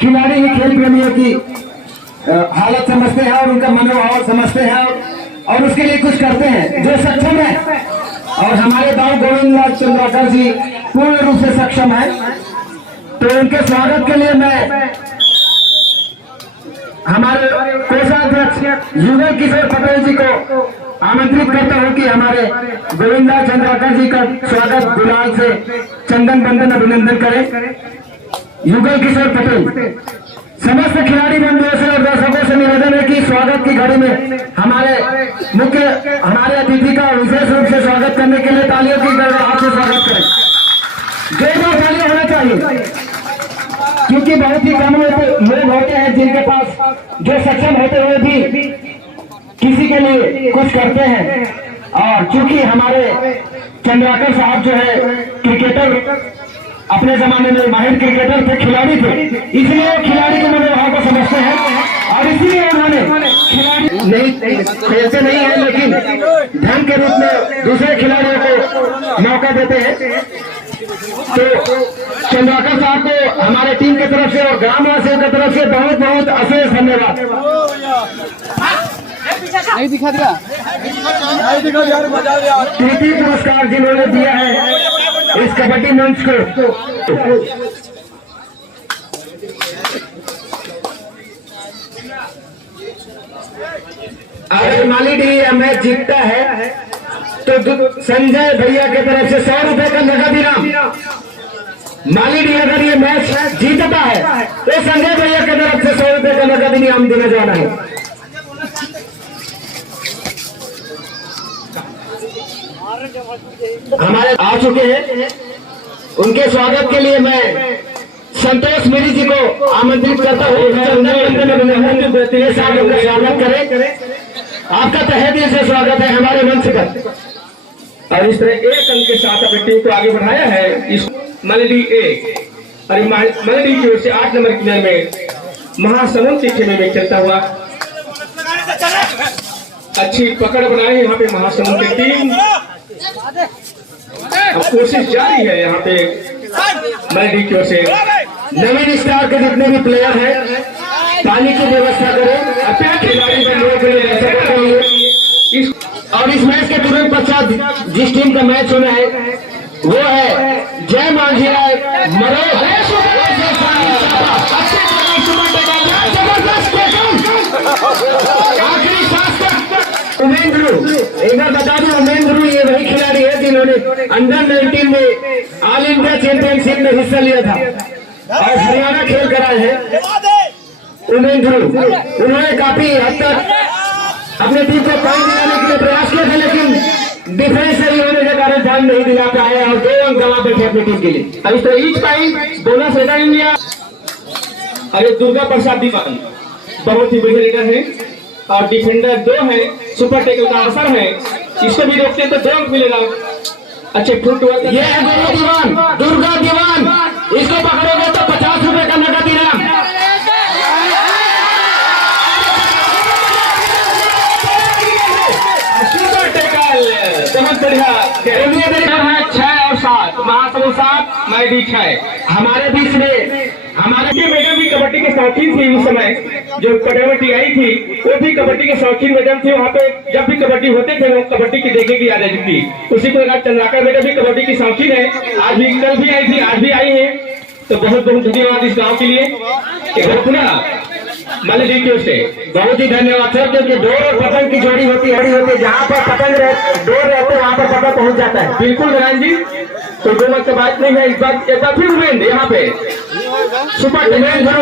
खिलाड़ी ही खेल प्रेमियों की हालत समझते हैं और उनका मनोभाव समझते हैं और उसके लिए कुछ करते हैं जो सक्षम है। और हमारे दाऊ गोविंद लाल चंद्राकर जी पूर्ण रूप से सक्षम है। तो उनके स्वागत के लिए मैं हमारे कोषाध्यक्ष युगल किशोर पटेल जी को आमंत्रित करता हूं कि हमारे गोविंद लाल चंद्राकर जी का स्वागत गुलाल से चंदन बंदन अभिनंदन करें। युगल किशोर पटेल। समस्त खिलाड़ी बंधुओं से और दर्शकों से निवेदन है कि स्वागत की घड़ी में हमारे अतिथि का विशेष रूप से स्वागत करने के लिए तालियों की गड़गड़ाहट से स्वागत करें। जोरदार तालियां होना चाहिए, क्योंकि बहुत ही कम लोग होते हैं जिनके पास जो सक्षम होते हुए भी किसी के लिए कुछ करते हैं। और चूंकि हमारे चंद्राकर साहब जो है क्रिकेटर, अपने जमाने में माहिर क्रिकेटर थे, खिलाड़ी थे, इसलिए खिलाड़ी के मनोभाव को समझते हैं और इसीलिए उन्होंने खिलाड़ी नहीं खेलते नहीं है, लेकिन धन के रूप में दूसरे खिलाड़ियों को मौका देते हैं। तो चंद्राकर साहब को हमारे टीम की तरफ से और ग्रामवासियों की तरफ से बहुत बहुत अशेष धन्यवाद। नहीं दिखा दिया, तृतीय पुरस्कार जिन्होंने दिया है इस कबड्डी मंच को, अगर मालीडीह यह मैच जीतता है तो संजय भैया की तरफ से 100 रुपए का नगद इनाम। मालीडीह अगर ये मैच जीतता है तो संजय भैया की तरफ से 100 रुपए का नगद इनाम देने जाना है। हमारे आ चुके हैं, उनके स्वागत के लिए मैं संतोष मेरी जी को आमंत्रित करता हूँ। स्वागत करें, आपका तहे दिल से स्वागत है हमारे मंच पर। और इस तरह एक अंक के साथ अपनी टीम को आगे बढ़ाया है इस मालीडीह एक। और मालीडीह की ओर से 8 नंबर किनारे में महासमुंद के खेमे में खेलता हुआ अच्छी पकड़ बनाई यहाँ पे महासमुंद की टीम। अब कोशिश जारी है यहाँ पे मालीडीह की ओर से। नवीन स्टार के जितने भी प्लेयर हैं पानी की व्यवस्था करें खिलाड़ी बंधुओं के लिए। और इस मैच के तुरंत पश्चात जिस टीम का मैच होना है वो है जय मांझी राय आखिरी सांस तक। उमेंद्र, एक बार बता दूं, उमेंद्र ये वही खिलाड़ी है जिन्होंने अंडर 19 में ऑल इंडिया चैंपियनशिप में हिस्सा लिया था और हरियाणा खेल कराए हैं। उमेंद्र, उन्होंने काफी हद तक अपने टीम को पॉइंट दिलाने के लिए प्रयास किया था, लेकिन डिफेंस सही होने के कारण ध्यान नहीं दिला पाए और 2 अंक गंवा बैठे अपनी टीम के लिए। अब इस तरह each point bonus raider India. अरे दुर्गा प्रसाद दीवान बहुत ही बढ़िया रेडर है और डिफेंडर 2 है, सुपर टेकल का असर है, इसको भी रोकते हैं तो 2 अंक मिलेगा। अच्छे फुटवर्क। ये है दुर्गा दीवान, इसको पकड़ोगे तो 50 रुपए का नगद इनाम। बहुत बढ़िया। 6 और 7 महासमुंद 7 मालीडीह 6। हमारे बीच में हमारे मैडम भी कबड्डी के शौकीन थी। उस समय जो कबड्डी आई थी वो भी कबड्डी के शौकीन मैडम थी। वहाँ पे जब भी कबड्डी होते थे वो कबड्डी की देखे की याद आई थी। उसी प्रकार चंद्राकर मैडम भी कबड्डी की शौकीन है। आज भी, कल भी आई थी, आज भी आई है। तो बहुत बहुत धन्यवाद इस गाँव के लिए। मालीडीह की ओर से बहुत ही धन्यवाद सर, क्योंकि डोर और पतंग की जोड़ी होती है, जहाँ पर पतंग डोर रहते वहाँ पर पतंग पहुँच जाता है। बिल्कुल नारायण जी, कोई दो मत बात नहीं है। इस बात एक बार फिर उमेंद्र यहाँ पे सुपर उमेंद्र,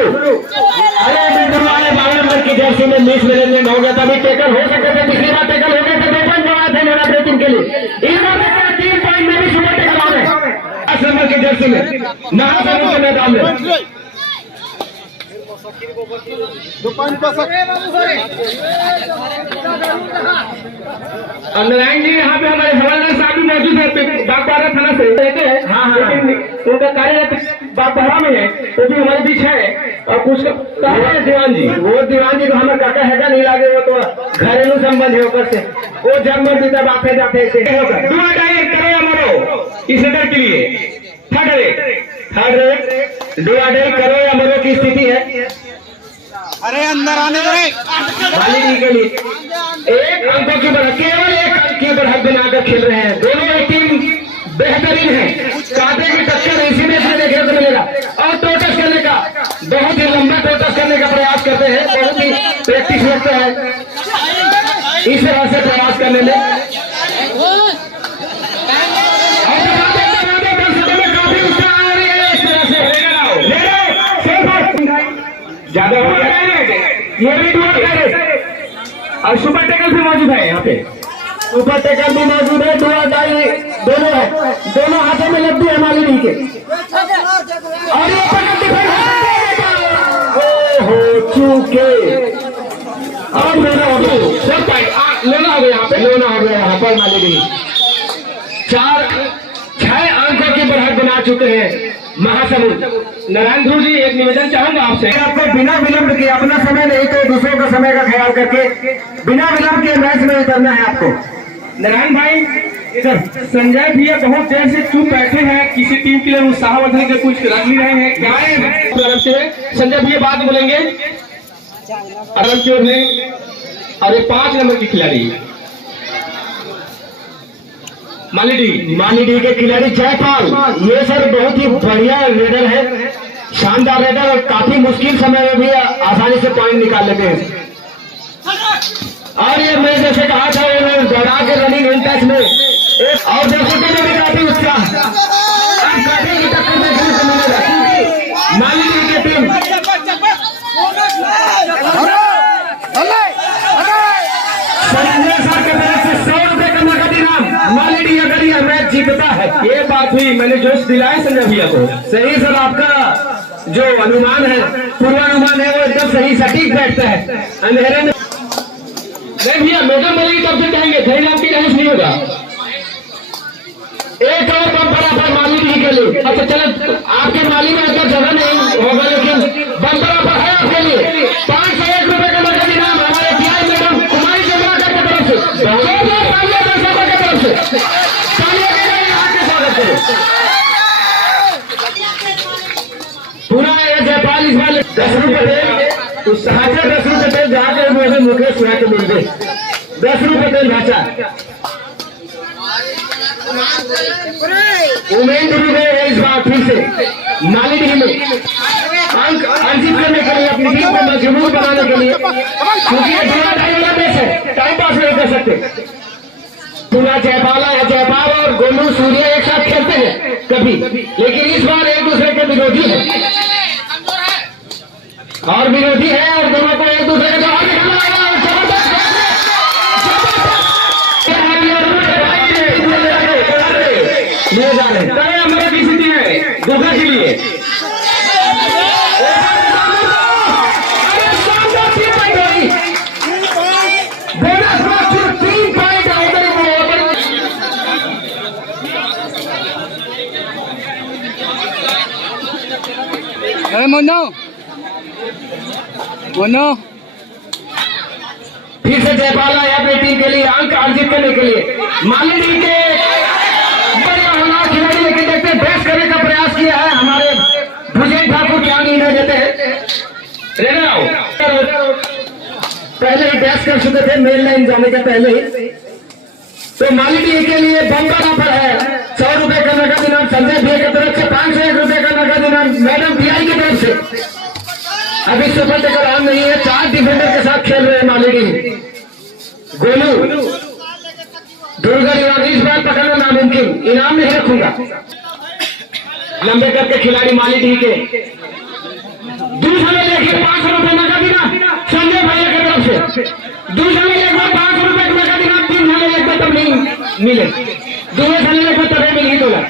अरे उमेंद्र वाले 12 नंबर की जर्सी में मिस मैनेजमेंट हो गया था। अभी टेकल हो सकते थे, पिछली बार टेकल हो गए थे, 2 पॉइंट जमा थे मेरा ब्रेकिंग के लिए। इस बार 3 पॉइंट में भी सुपर टेकल हो गए 10 नंबर की जर्सी में महासमुंद के मैदान में। नारायण जी यहाँ पे हमारे हवलदार साहब भी मौजूद है, बागबारा थाना से रहते हैं। लेकिन उनका कार्यरत बागबारा में है, वो भी हमारे बीच है। और कुछ दीवान जी, वो दीवान जी तो हमारे काका हैगा नहीं लागे, वो तो घरेलू संबंध है ऊपर से। वो जब मर्जी तब आते जाते दुआ डायरेक्ट करो या मरो इस रेडर के लिए। थर्ड रेट डुआडेल करो या मरो की स्थिति है। अरे अंदर आने दो रे। मालिनी के लिए एक अंकों की बढ़त, केवल एक अंक की बढ़त बनाकर खेल रहे हैं। दोनों एक टीम बेहतरीन है, कांटे की टक्कर इसी में से देखने को मिलेगा। और टोटस करने का, बहुत ही लंबा टोटस करने का प्रयास करते हैं, बहुत ही प्रैक्टिस लगता है इस तरह से प्रयास करने में। काफी उत्साह आ रही है इस तरह से। ज्यादा हो गया, ये भी डुआ है और सुपर टेकल भी मौजूद है यहाँ पे। सुपर टेकल भी मौजूद है, डुआ डाई दोनों है, दोनों हाथों में लगती है मालिनी के। और ये हो चुके और लेना हो गया, लेना हो गया यहाँ पे, लेना हो गया यहाँ पर मालिनी। 6 अंकों की बढ़त बना चुके हैं महासमुंद। नारायण ध्रुव जी, एक निवेदन चाहूंगा आपसे। आपको बिना विलंब के, अपना समय नहीं तो दूसरों का समय का ख्याल करके बिना विलंब के मैच में उतरना है आपको। नारायण भाई, इधर संजय भैया बहुत देर से चुप बैठे हैं, किसी टीम के लिए उत्साहवर्धन के कुछ रख नहीं रहे हैं, गायब हैं तरफ से। संजय भैया बाद में बोलेंगे। आराम की ओर है और ये 5 नंबर की खिलाड़ी मालिनी के खिलाड़ी जयपाल, ये सर बहुत ही बढ़िया रेडर है, शानदार रेडर, और काफी मुश्किल समय में भी आसानी से पॉइंट निकाल लेते हैं। और ये मैं जैसे कहा था, वो दौड़ा के रनिंग इन टच में और दर्शकों में भी काफी उत्साह, काफी की टक्कर देखने को मिलेगा क्योंकि मालिनी की टीम संजय सर की तरफ से 100 रुपए का नगद इनाम। मालिनी अगर यह मैच जीतता है, ये बात हुई, मैंने जोश दिलाया संजय भैया को। सही सर, आपका जो अनुमान है, पूर्वानुमान है, वो एकदम सही सटीक बैठता है। अंधेरे में नहीं भैया, मैडम बोलेगी तब से कहेंगे, धैर्य आपकी कहीं नहीं होगा। एक और बम्पर ऑफर मालिनी के लिए। अच्छा चलो, आपके माली में इतना जगह नहीं होगा, लेकिन बम्पर ऑफर है आपके लिए। 501 रुपए का नगद इनाम हमारे पीआई मैडम कुमारी चंद्राकर की तरफ से, दर्शकों की तरफ से तालियों के लिए आपके स्वागत करें। पूरा जयपाल इस बार 10 रुपए दे, उस ढांचा 10 रुपए दे, जाकर मुझे मुकेश सुना के मिल गए 10 रुपए दे ढांचा। उमेश भी गए हैं इस बार फिर से मालिनी में अंक अर्जित करने के लिए, अपनी टीम को मजबूत बनाने के लिए, क्योंकि ये पूरा टाइम देश है, टाइम पास नहीं कर सकते। पूरा जयपाल और गोलू सूर्य एक साथ खेलते हैं कभी, लेकिन इस बार एक दूसरे के विरोधी है और दोनों को एक दूसरे के जवाब ले जा रहे हैं। हमारे की स्थिति है दुर्गा के लिए। अरे मोनो फिर से जयपाल आया अपनी टीम के लिए अंक अर्जित करने के लिए। मालिनी के बढ़िया होनहार खिलाड़ी, लेकिन देखते हैं बैस करने का प्रयास किया है हमारे भुजेन ठाकुर, क्या नहीं न देते हैं। पहले ही बैस कर चुके थे, मेन लाइन जाने के पहले ही। तो मालिनी के लिए बम्पर ऑफर है, 100 रुपए का नगद इनाम संजय भैया की तरफ से, 501 रुपए का नगद इनाम मैडम पीआई की तरफ से। अभी सुपर टेकर ऑन नहीं है, 4 डिफेंडर के साथ खेल रहे हैं मालिनी। गोलू दुर्गा इस बार पकड़ना नामुमकिन, इनाम नहीं रखूंगा। लंबे करके खिलाड़ी मालिनी के दूसरे में देखिए 500 रुपए नगद इनाम संजय भैया की तरफ से। दूसरे में एक बार 500 रुपए का नगद इनाम, 3 साल एक बार तब नहीं मिले, दूसरे साल एक बार तब मिल ही दोला,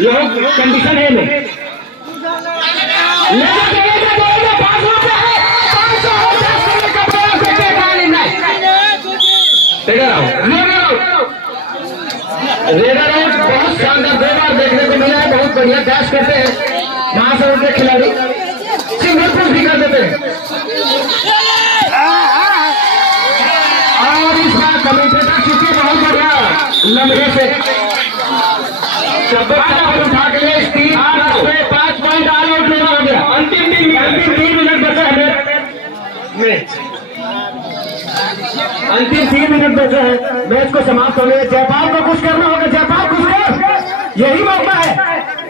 यह कंडीशन है नहीं। रेडर आउट बहुत शानदार 2 बार देखने को मिला है, बहुत बढ़िया कैच करते हैं महासमुंद के खिलाड़ी, सिंगल पुश भी कर देते हैं। और इस बार कमेंटेटर चुके बहुत बढ़िया लम्हे से उठा के लिए 5 पॉइंट ऑल आउट मैच। अंतिम 3 मिनट बचे हैं मैच को समाप्त होने में। जयपाल को कुछ करना होगा, जयपाल कुछ कर, यही मौका है,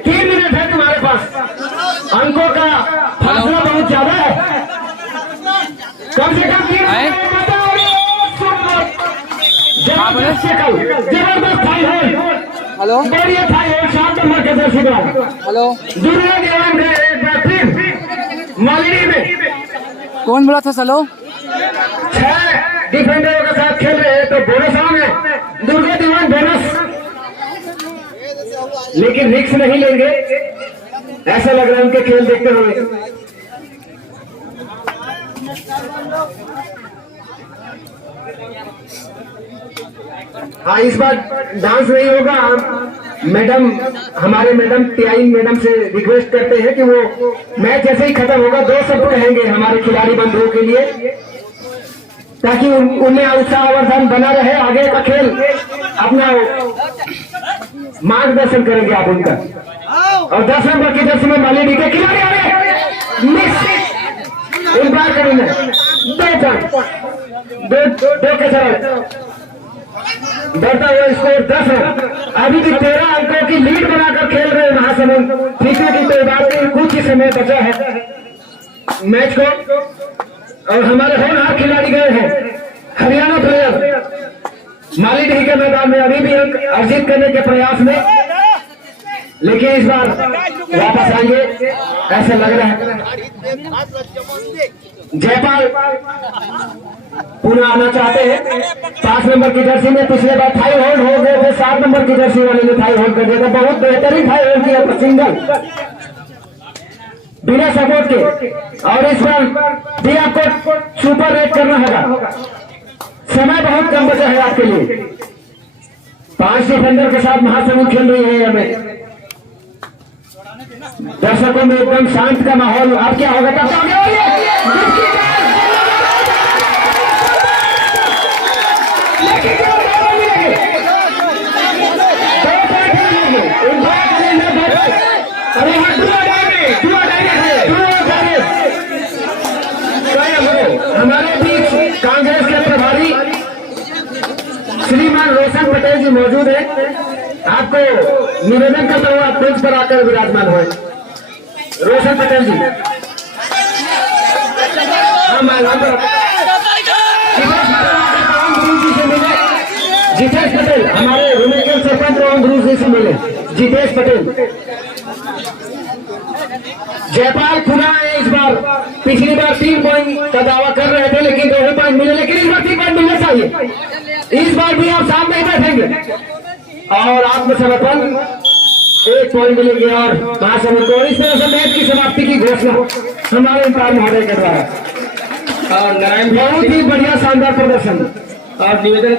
3 मिनट है तुम्हारे पास। अंकों का फासला बहुत ज्यादा है, कम से कम 3 मिनट जबरदस्त थाई हो। हेलो बढ़िया थाई हो, 7 नंबर के दर्शी द्वारा। हेलो दुर्गा देवान ने एक बार फिर मालिनी में कौन बोला था सलो? 6 डिफेंडरों के साथ खेल रहे हैं तो बोनस ऑन है, दुर्गा दीवान बोनस, लेकिन रिक्स नहीं लेंगे ऐसा लग रहा है उनके खेल देखते हुए। हाँ, इस बार डांस नहीं होगा। मैडम, हमारे मैडम टीआई मैडम से रिक्वेस्ट करते हैं कि वो मैच जैसे ही खत्म होगा 2 शब्द कहेंगे हमारे खिलाड़ी बंधुओं के लिए, ताकि उन्हें उत्साहवर्धन बना रहे, आगे का खेल अपना मार्गदर्शन करेंगे आप उनका। और 10 नंबर की दर्शी में मालिनी के खिलाड़ी आ रहे मिस इम्पायर करेंगे 2 के साथ बढ़ता हुआ स्कोर 10 है। अभी भी 13 अंकों की लीड बनाकर खेल रहे महासमुंद। ठीक है कि कोई बात नहीं, कुछ ही समय बचा है मैच को, और हमारे होनहार खिलाड़ी गए हैं हरियाणा प्लेयर मालिनी के मैदान में अभी भी अंक अर्जित करने के प्रयास में, लेकिन इस बार वापस आएंगे ऐसा लग रहा है। जयपाल पुनः आना चाहते हैं 5 नंबर की जर्सी में। पिछले बार थाई होल्ड हो गए थे, 7 नंबर की जर्सी वाले ने थाई होल्ड कर दिया था, बहुत बेहतरीन थाई होल्ड किया था सिंगल बिना सपोर्ट के। और इस बार भी आपको सुपर रेट करना होगा, समय बहुत कम बचा है आपके लिए। 5 डिफेंडर के साथ महासमुंद खेल रही है हमें, दर्शकों में एकदम शांत का माहौल। अब क्या होगा, तब क्या होगा? हमारे बीच कांग्रेस के प्रभारी श्रीमान रोशन पटेल जी मौजूद है, आपको निवेदन करता हुआ मंच पर आकर विराजमान हुए। रोशन पटेल जी, जितेश पटेल, हमारे रुमेकेल सरपंच रोहन ध्रुव जी से मिले। जितेश पटेल, जयपाल खुदा है इस बार, पिछली बार 3 पॉइंट का दावा कर रहे थे लेकिन 2 पॉइंट मिले, लेकिन इस बार 3 पॉइंट मिलना चाहिए। इस बार भी आप सामने ही बैठेंगे और आत्मसमर्पण 1 पॉइंट मिलेंगे और महासमुंद को। इस तरह से मैच की समाप्ति की घोषणा हमारे अंपायर महोदय कर रहा है। और नारायण बहुत ही बढ़िया शानदार प्रदर्शन और निवेदन